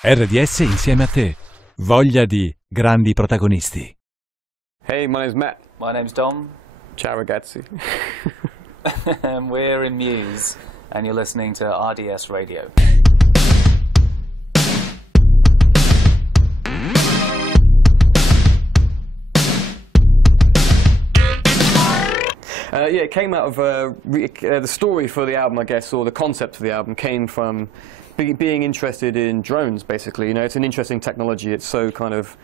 RDS insieme a te. Voglia di grandi protagonisti. Hey, my name's Matt. My name's Dom. Ciao ragazzi. And we're in MUSE, and you're listening to RDS Radio. Yeah, it came out of the story for the album, I guess, or the concept for the album came from being interested in drones, basically. You know, it's an interesting technology. It's so kind of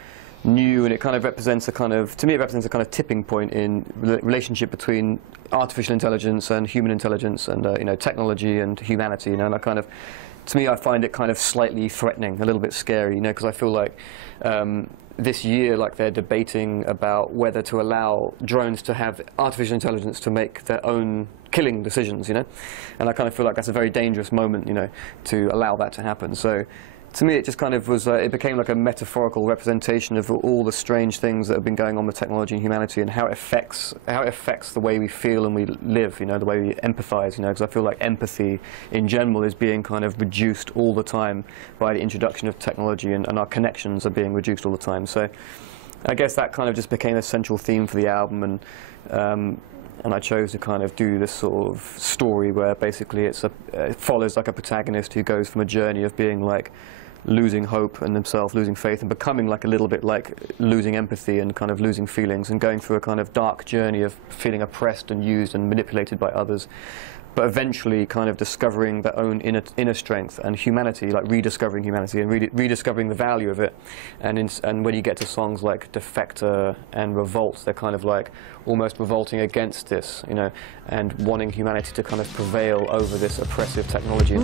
new, and it kind of represents a kind of, to me, it represents a kind of tipping point in relationship between artificial intelligence and human intelligence, and you know, technology and humanity. You know, and I kind of, to me, I find it kind of slightly threatening, a little bit scary. You know, because I feel like this year, like, they're debating about whether to allow drones to have artificial intelligence to make their own killing decisions, you know? And I kind of feel like that's a very dangerous moment, you know, to allow that to happen. So to me, it just kind of was, it became like a metaphorical representation of all the strange things that have been going on with technology and humanity, and how it affects the way we feel and we live, you know, the way we empathize, you know, because I feel like empathy in general is being kind of reduced all the time by the introduction of technology, and our connections are being reduced all the time. So I guess that kind of just became a central theme for the album, and I chose to kind of do this sort of story where basically it follows like a protagonist who goes from a journey of being like losing hope in himself, losing faith, and becoming like a little bit like losing empathy and kind of losing feelings, and going through a kind of dark journey of feeling oppressed and used and manipulated by others, but eventually kind of discovering their own inner strength and humanity, like rediscovering humanity and rediscovering the value of it. And when you get to songs like Defector and Revolt, they're kind of like almost revolting against this, you know, and wanting humanity to kind of prevail over this oppressive technology.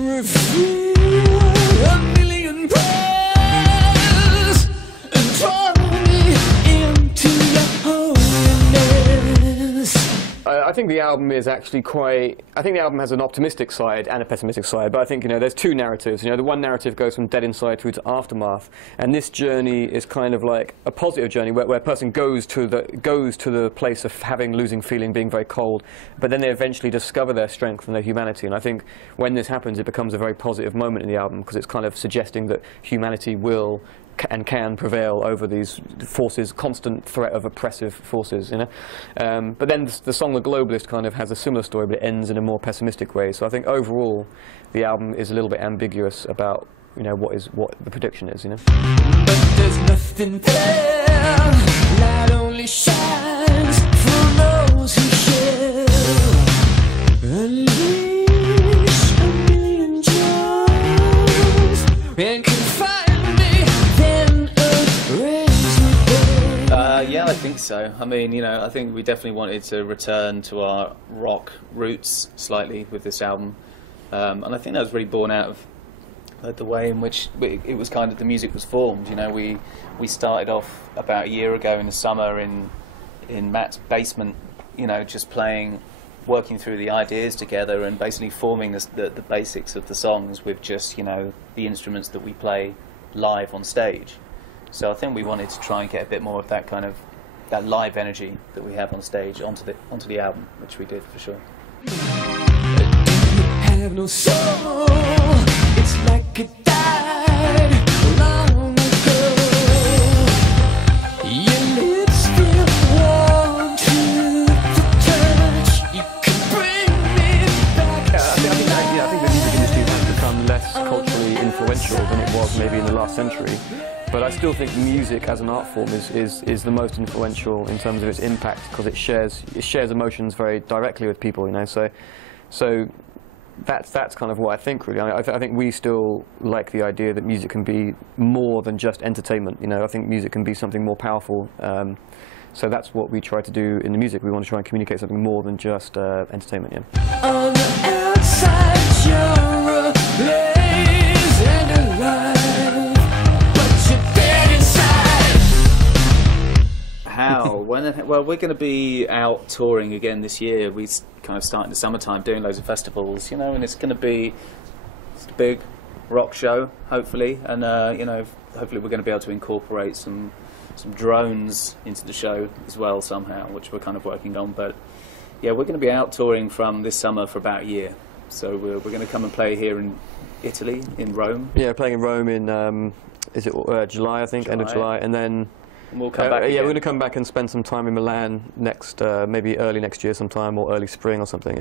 I think the album is actually quite, I think the album has an optimistic side and a pessimistic side, but I think, you know, there's two narratives. You know, the one narrative goes from Dead Inside through to Aftermath, and this journey is kind of like a positive journey where a person goes to the place of losing feeling, being very cold, but then they eventually discover their strength and their humanity. And I think when this happens, it becomes a very positive moment in the album, because it's kind of suggesting that humanity will and can prevail over these forces, constant threat of oppressive forces, you know. But then the song The Globalist kind of has a similar story, but it ends in a more pessimistic way. So I think overall the album is a little bit ambiguous about, you know, what the prediction is, you know. But there's nothing there, light only shines for those who share. Unleash a million joys and confide. Yeah, I think so. I mean, you know, I think we definitely wanted to return to our rock roots slightly with this album, and I think that was really born out of the way in which it was kind of, the music was formed. You know, we started off about a year ago in the summer in Matt's basement, you know, just working through the ideas together, and basically forming the basics of the songs with just, you know, the instruments that we play live on stage. So I think we wanted to try and get a bit more of that kind of, that live energy that we have on stage onto the album, which we did for sure. Have no soul, it's like it died long ago. Your lips still warm to the touch. You can bring me back. I think the music industry has become less culturally influential than it was maybe in the last century. But I still think music as an art form is the most influential in terms of its impact, because it shares emotions very directly with people, you know. So that's kind of what I think, really. I think we still like the idea that music can be more than just entertainment, you know. I think music can be something more powerful. So that's what we try to do in the music. We want to try and communicate something more than just entertainment, yeah. On the outside, you're a blaze and alive. How? Well, we're going to be out touring again this year. We kind of start in the summertime, doing loads of festivals, you know, and it's going to be a big rock show, hopefully, and you know, hopefully we're going to be able to incorporate some drones into the show as well somehow, which we're kind of working on. But yeah, we're going to be out touring from this summer for about a year. So we're going to come and play here in Italy, in Rome. Yeah, playing in Rome in is it July? I think end of July, and then And we'll come back. yeah, again. we're going to come back and spend some time in Milan next, maybe early next year sometime, or early spring or something.